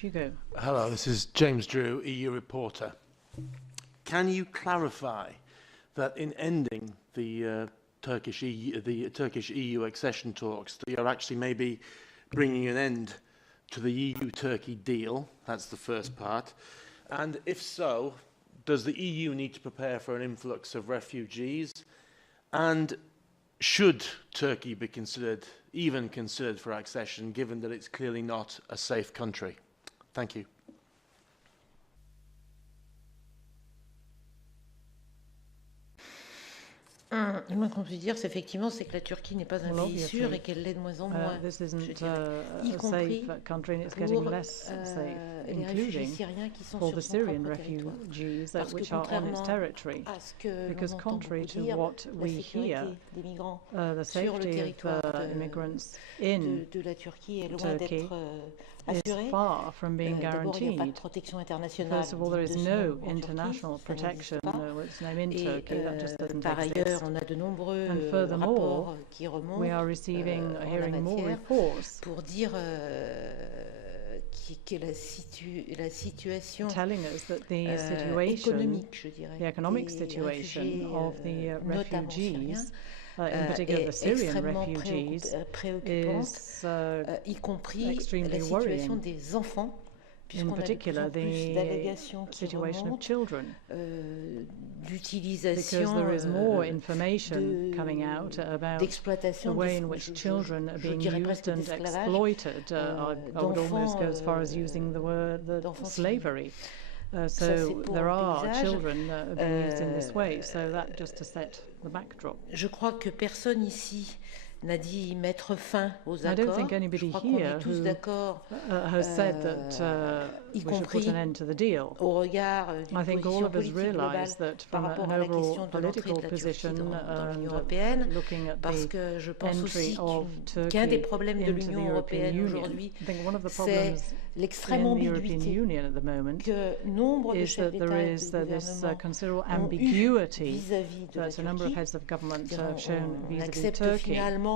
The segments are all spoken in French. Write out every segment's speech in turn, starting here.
Hugo. Hello, this is James Drew, EU reporter. Can you clarify that in ending the Turkish EU accession talks, that you're actually maybe bringing an end to the EU-Turkey deal? That's the first part. And if so, does the EU need to prepare for an influx of refugees? And should Turkey be even considered for accession, given that it's clearly not a safe country? Thank you. Le moins qu'on puisse dire, c'est effectivement, c'est que la Turquie n'est pas un pays sûr et qu'elle l'est de moins en moins, this isn't y a compris safe country and it's getting pour less safe, les réfugiés including syriens qui sont for sur the son Syrian propre territoire. refugees Parce que which are on its contrairement territory. à ce que Because l'on entend contrary beaucoup to dire, what la we hear, sécurité des migrants the sur le safety territoire of immigrants in de la Turquie est loin Turkey d'être is assurée. far from being D'abord, il n'y a pas de guaranteed. protection internationale First of all, there is digne de ce no nom en Turquie, international ça n'existe protection pas. with its name in Et Turkey, that just doesn't par ailleurs, exist. on a de nombreux And furthermore, rapports qui remontent We are receiving, en la hearing more matière reports pour dire que la situation telling us that the situation, économique, je dirais, the economic des situation réfugiés, of the notamment syriens, refugees, in particular the est Syrian extrêmement refugees, préoccupante, is y compris extremely la situation worrying. des enfants, In puisqu'on a de plus particular, en plus the d'allégations qui situation of remontent children, because d'utilisation there is more information coming out about the d'exploitation, way in which children are being used and exploited. I would almost go as far as using the word slavery. So there are children that are being used in this way. So that just to set the backdrop. Je crois que personne ici n'a dit mettre fin aux I don't accords. think Je anybody crois qu'on here est tous who d'accord has said that y we should put compris an end to the deal. au regard I d'une think all position of us politique globale realise that par from rapport an à la overall question de l'entrée political de la Turquie position dans l'Union and européenne, looking at parce the que je pense entry aussi of qu'un des Turkey problèmes de into the l'Union European européenne Union. aujourd'hui, I think one of the c'est problems l'extrême in the European ambiguïté Union at the moment que nombre de is chefs that there d'État et is de this gouvernement considerable ont eu ambiguity vis-à-vis de la that a number of Turquie. heads of government C'est-à-dire, have shown on vis-à-vis accepte Turkey, finalement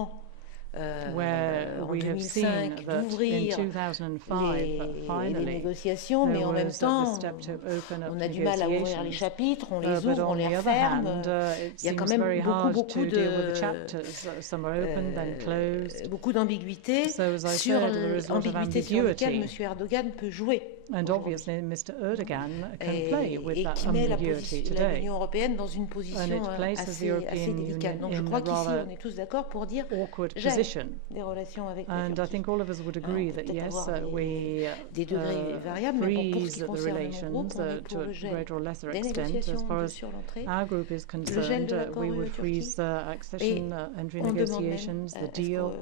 where en we have 2005 seen that in d'ouvrir 2005, les finally, négociations, mais there en même was temps, the step to open up on a du mal à ouvrir les negotiations. chapitres, on les But ouvre, on on les the other referme. hand, it Il y a quand seems même very hard beaucoup to deal with the chapters. Some are open, then closed. beaucoup d'ambiguïté So, as I sur said, there is a lot of l'ambiguïté sur laquelle M. ambiguity. Erdogan peut jouer. And obviously, Mr. Erdogan can play with Et that qui met ambiguity today. l'Union européenne dans une position places the assez European délicate. Donc je Union crois in a qu'ici, rather on est tous d'accord pour dire awkward j'aime position. des relations avec la And I Turquie. think all of us would agree that Peut-être yes, avoir we des degrés variables, mais bon, pour ce freeze qui the concerne mon relations groupe, on est to pour a le gel greater or lesser des extent. As négociations far as sur l'entrée, our group is gel de concerned, l'accord we would UE-Turquie. freeze accession entry on demande même negotiations, the deal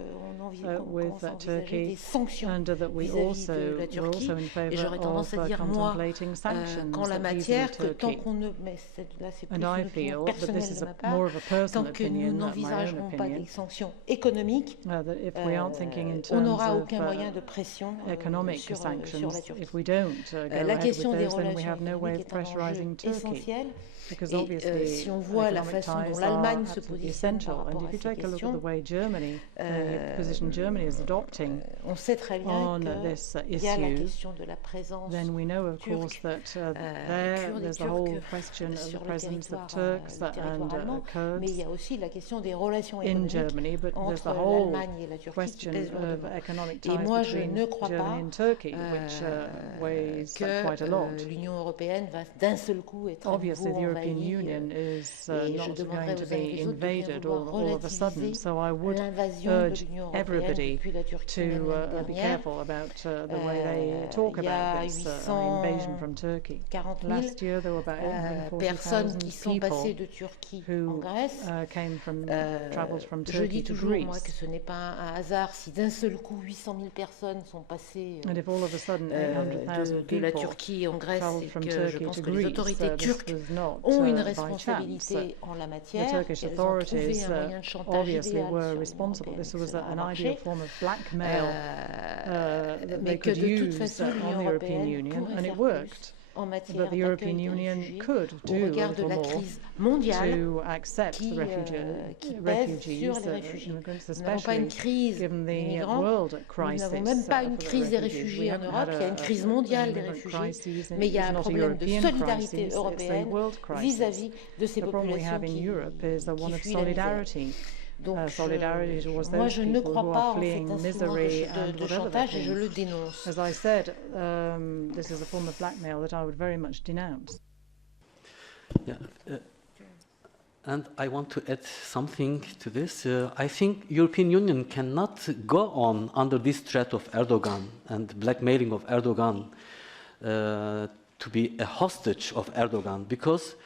with commence à envisager Turkey, des sanctions and that we vis-à-vis also de la we're Turquie. also in Et favour j'aurais tendance of à dire, moi, contemplating sanctions qu'en la vis-à-vis matière, que tant Turkey. qu'on ne... Mais là, c'est plus And une I opinion feel that personnelle this is de ma more part. of a personal Tant que nous opinion, my own n'envisagerons pas opinion, des sanctions économiques, that if we aren't thinking in on terms n'aura of aucun moyen de pression economic sur sanctions, la Turquie. if we don't go La ahead with question des those, then we relations have no way of économiques est un pressurizing enjeu Turkey. essentiel. Because Et obviously, si on voit la economic façon dont ties l'Allemagne are se absolutely positionne essential. par And rapport if à you ces take a look at questions, the way Germany, the position Germany is adopting on sait très bien on qu'il this y a la issue, question de la présence then we know, of course, turque, that kurde et there's the whole turque question of sur the le presence of territoire, Turks le territoire allemand, and mais il y Kurds a aussi la question des relations in économiques Germany, but there's the entre whole l'Allemagne et la Turquie qui question pèse of lourdement. economic Et ties moi, je between ne crois pas Germany and Turkey, which weighs quite a lot. que l'Union européenne va d'un seul coup être à Obviously, the nouveau European envahie. Union is Et je not demanderai going to aux uns et be les autres de bien invaded vouloir all of a sudden. relativiser So I would l'invasion de urge l'Union européenne everybody depuis la Turquie to même l'année be dernière. careful about the way they talk Il y a about this invasion from Turkey. 40 000 Last year, there were about personnes qui 840,000 sont people passées de Turquie en who Grèce. traveled from Je Turkey dis to toujours, moi, que Greece. ce n'est pas un hasard si d'un seul coup 800 000 personnes sont passées And if all of a sudden 800,000 de la people Turquie en Grèce, traveled c'est from que je Turkey pense to que les Greece, autorités this turques was not ont une by chance. responsabilité en la The matière. Turkish Elles ont trouvé authorities un moyen de chantage obviously idéal were sur l'Union responsible. européenne, This was cela a an marché. ideal form of blackmail that Mais they que could de toute use façon, on l'Union the European européenne Union, pourrait and it faire worked. plus that the European Union could do a little more to accept the refugees, immigrants, especially given the world crisis. Nous n'avons même pas une crise des réfugiés en Europe, il y a une crise mondiale des réfugiés, mais il y a un problème de solidarité européenne vis-à-vis de ces populations qui fuient la misère. Donc, moi, je ne crois pas en cet instrument de chantage et je le dénonce. As I said, this is a form of blackmail that I would very much denounce. Yeah, and I want to add something to this. I think European Union cannot go on under this threat of Erdogan and blackmailing of Erdogan to be a hostage of Erdogan, because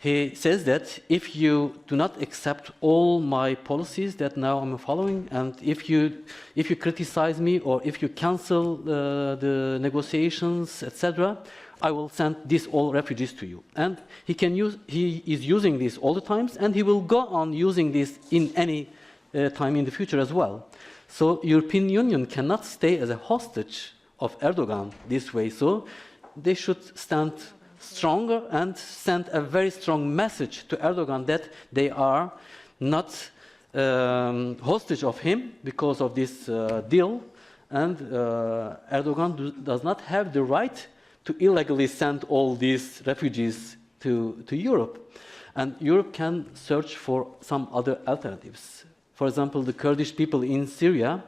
he says that if you do not accept all my policies that now I'm following, and if you criticize me or if you cancel the negotiations, etc., I will send these all refugees to you. And he is using this all the times, and he will go on using this in any time in the future as well. So European Union cannot stay as a hostage of Erdogan this way. So they should stand stronger and send a very strong message to Erdogan that they are not hostage of him because of this deal, and Erdogan does not have the right to illegally send all these refugees to Europe. And Europe can search for some other alternatives. For example, the Kurdish people in Syria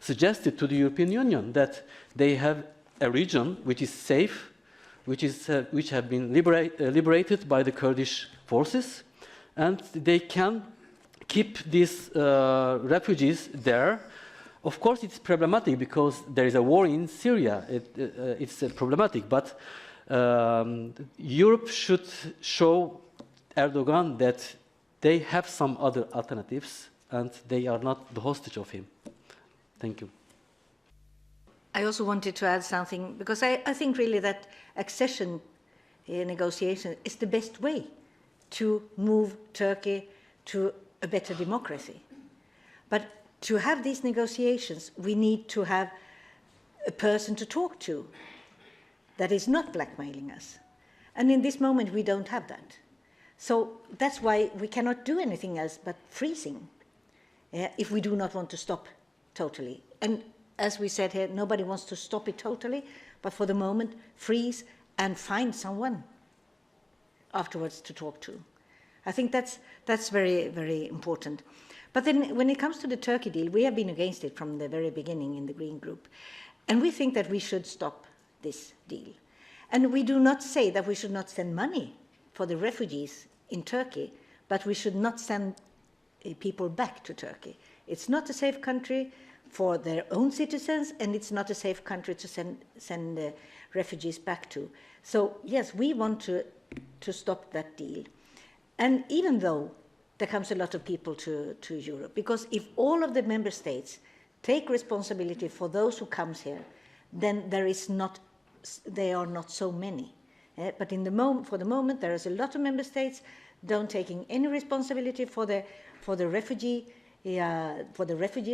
suggested to the European Union that they have a region which is safe, which have been liberated by the Kurdish forces, and they can keep these refugees there. Of course, it's problematic because there is a war in Syria. It's problematic, but Europe should show Erdogan that they have some other alternatives and they are not the hostage of him. Thank you. I also wanted to add something, because I think really that accession negotiation is the best way to move Turkey to a better democracy. But to have these negotiations, we need to have a person to talk to that is not blackmailing us. And in this moment, we don't have that. So that's why we cannot do anything else but freezing if we do not want to stop totally. And as we said here, nobody wants to stop it totally, but for the moment, freeze and find someone afterwards to talk to. I think that's very, very important. But then when it comes to the Turkey deal, we have been against it from the very beginning in the Green Group. And we think that we should stop this deal. And we do not say that we should not send money for the refugees in Turkey, but we should not send people back to Turkey. It's not a safe country for their own citizens, and it's not a safe country to send refugees back to. So yes, we want to stop that deal. And even though there comes a lot of people to Europe, because if all of the member states take responsibility for those who comes here, then they are not so many. But for the moment, there is a lot of member states don't taking any responsibility for the refugees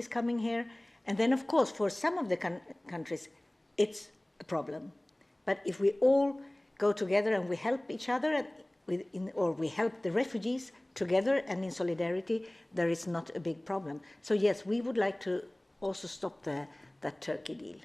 coming here. And then, of course, for some of the countries, it's a problem. But if we all go together and we help each other, or we help the refugees together and in solidarity, there is not a big problem. So yes, we would like to also stop that Turkey deal.